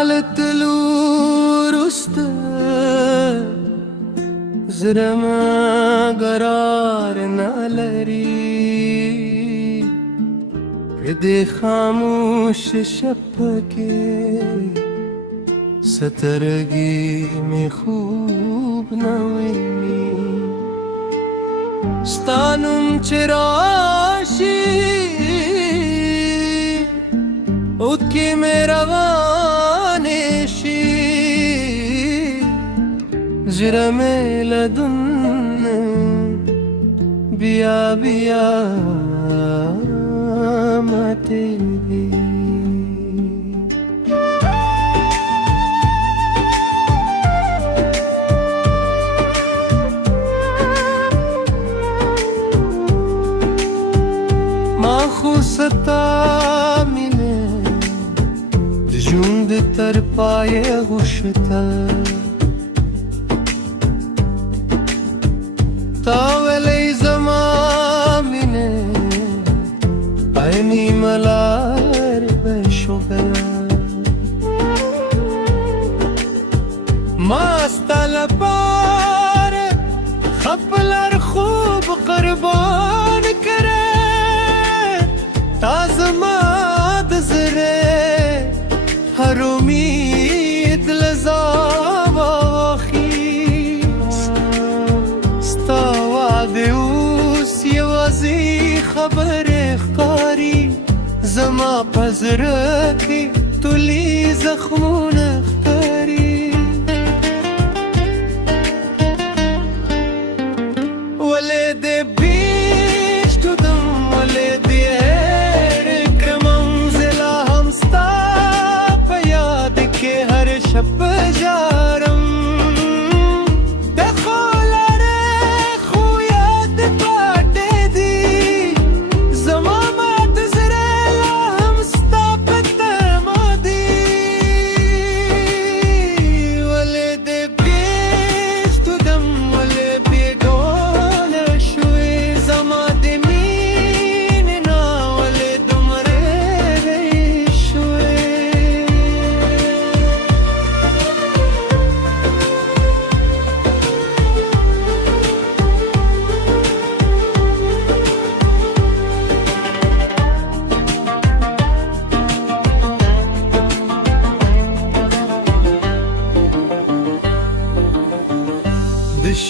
ستالتلو رست زرم قرار نالري دې خاموش شپکې سترګې مې خوب نه ویني ستا نوم چې راشي اوښکې مې روانې شي زړه مې له دن بیا بیا ماتېږي ما خو ستا مینې د ژوند تر پایه غوښته تا ویلې زما مینې عینی ملار بشوگه ما ستا لپاره خپلر خوب قربان کرے تا زما د زړه هر امید له ځوابه واخیست ستا واده اوس یوازې خبرې ښکاري زما په زړه کې تلي زخمونه ښکاري ولې دې بیش کړم ولې دې هېر کړم زه لا هم ستا په یاد کې هر شب ژاړم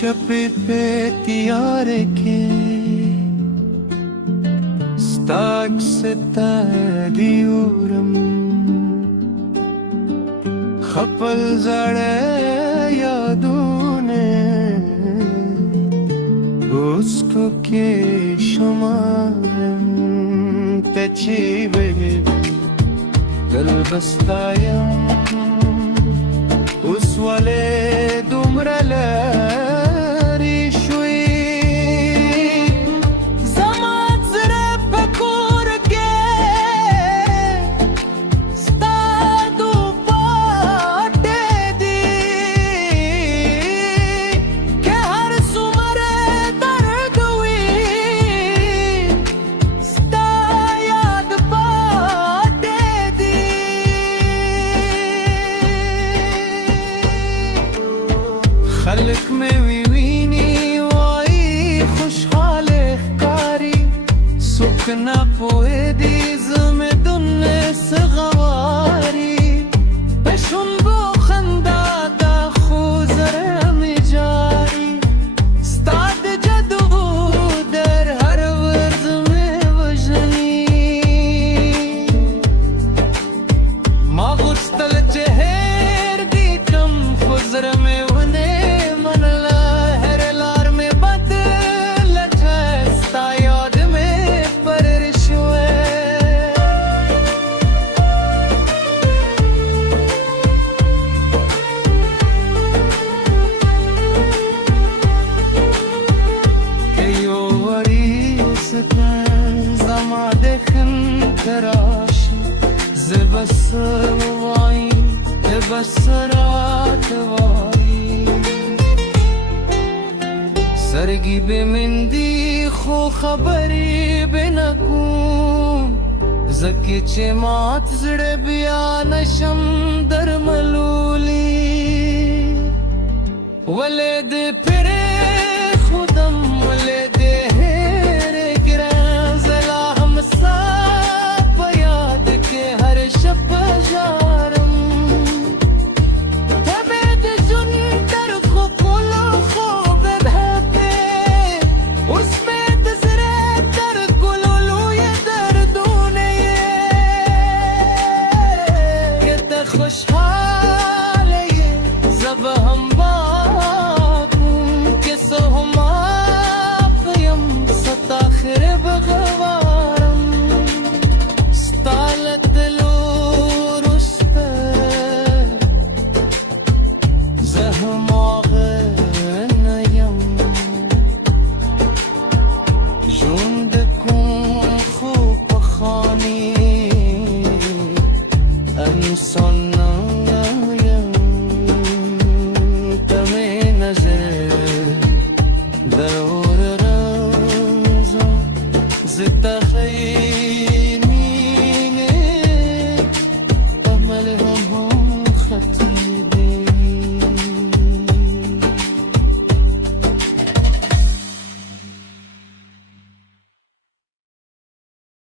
شپې په تیارې کې ستا عکس ته ګورم خپل زړه یادونه اوس کو کې شمارم ته چې وې دل بستایم اوس ولې دومره خلق میں ویني وای خوشحاله ښکاري سوک نه پوهېږي زمې دنیا سغواري په شونډو خندا ده خو زړه مې جاري ستا د جادو در هر ورځ مې وژني ما غوښتل چې هېر دې کړم خو زړه مې بسرات وای سرګي به مندي خو خبرې به نکوم زکه چې مات زړه بیا نشم درم ये जब हम